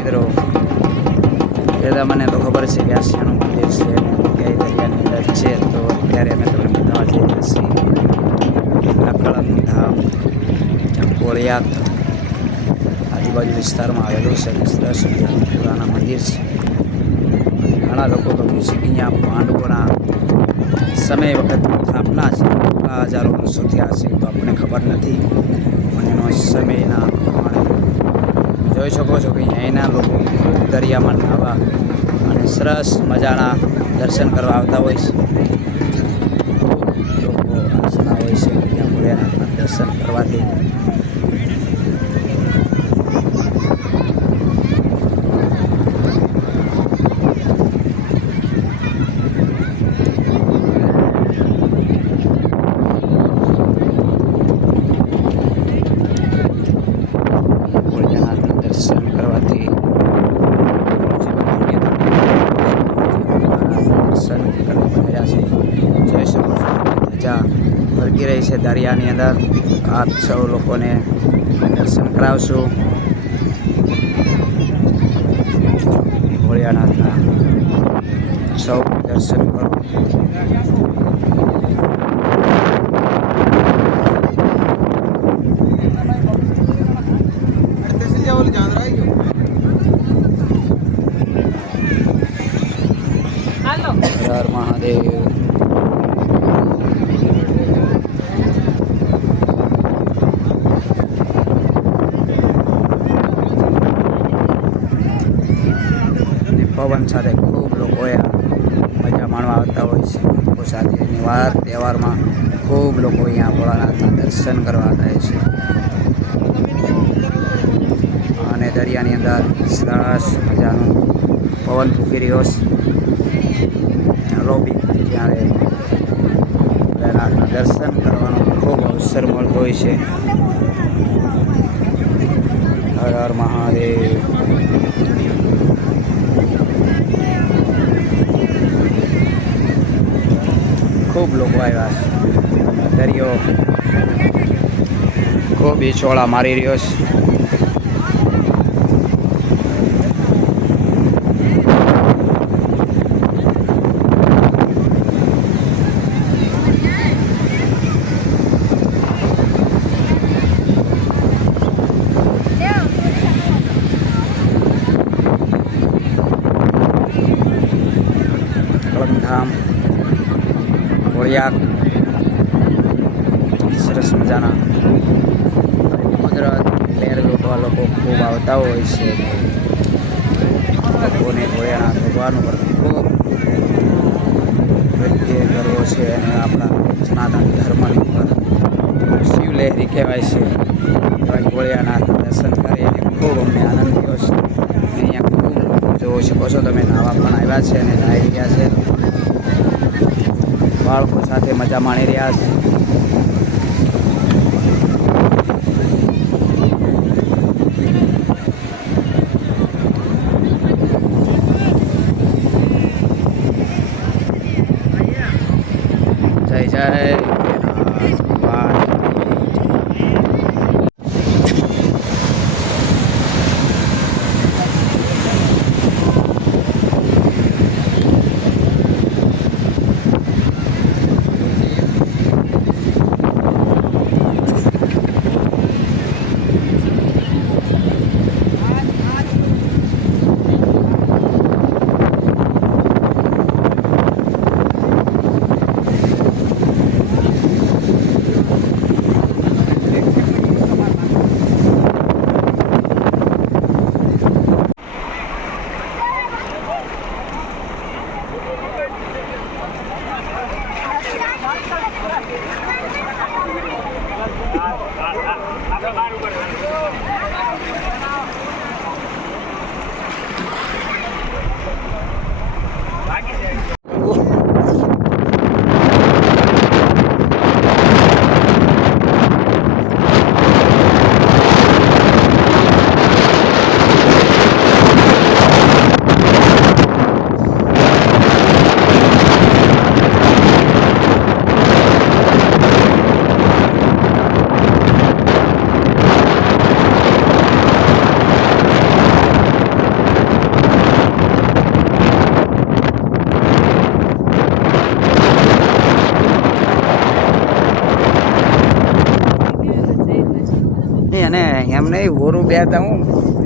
મિત્રો એ મને તો ખબર છે કે આ શેનું મંદિર છે અને કઈ દરિયાની અંદર છે, તો અત્યારે અમે તમને બતાવવા જઈ રહ્યા છીએ નકળમ ધામ કોળિયાક આજુબાજુ વિસ્તારમાં આવેલું છે મજાનું પુરાના મંદિર છે. ઘણા લોકો તો કહે છે કે અહીંયા પાંડવોના સમય વખતની સ્થાપના છે, કેટલા હજારો વર્ષો થયા છે, તો આપણને ખબર નથી. અને એનો સમયના જોઈ શકો છો કે અહીંયા લોકો દરિયામાં નાવા અને સરસ મજાના દર્શન કરવા આવતા હોય છે. લોકો આસ્થા હોય છે. ત્યાં દર્શન કરવાથી ભોળિયાનાથના દર્શન કરવાથી દર્શન કરવા રહ્યા છે જોઈ શકો છો ધજા ફરકી રહી છે દરિયાની અંદર. આપ સૌ લોકોને દર્શન કરાવશું. ભોળિયાનાથના સૌ દર્શન કરો. હર મહાદેવ અને પવન સાથે ખૂબ લોકો મજા માણવા આવતા હોય છે. લોકો સાથે વાર તહેવારમાં ખૂબ લોકો અહીંયા ભોળાનાથના દર્શન કરવા થાય છે. અને દરિયાની અંદર સરસ મજાનું પવન ફૂકી રહ્યો છે. લોબી ત્યારે ભોળાનાથના દર્શન કરવાનો ખૂબ અવસર મળતો હોય છે. હર હર મહાદેવ. ખૂબ લોકો આવ્યા છે. દરિયો ખૂબ ચોળા મારી રહ્યો છે. કોળિયાક સરસ મજાના. કુદરત લહેર લોકો લોકો ખૂબ આવતા હોય છે. લોકોને કોળિયાના ભગવાનનું પણ ખૂબ નૃત્ય કરવો છે અને આપણા સનાતન ધર્મની ઉપર શિવલહેરી કહેવાય છે. એવા કોળિયાના દર્શન કરી અને ખૂબ અમને આનંદ થયો છે. અહીંયા ખૂબ જોઈ શકો છો. તમે નાવા પણ આવ્યા છે અને નાહી રહ્યા છે. બાળકો સાથે મજા માણી રહ્યા છે. જય જય. નહીં એમ નહીં હોરું બે તા હું.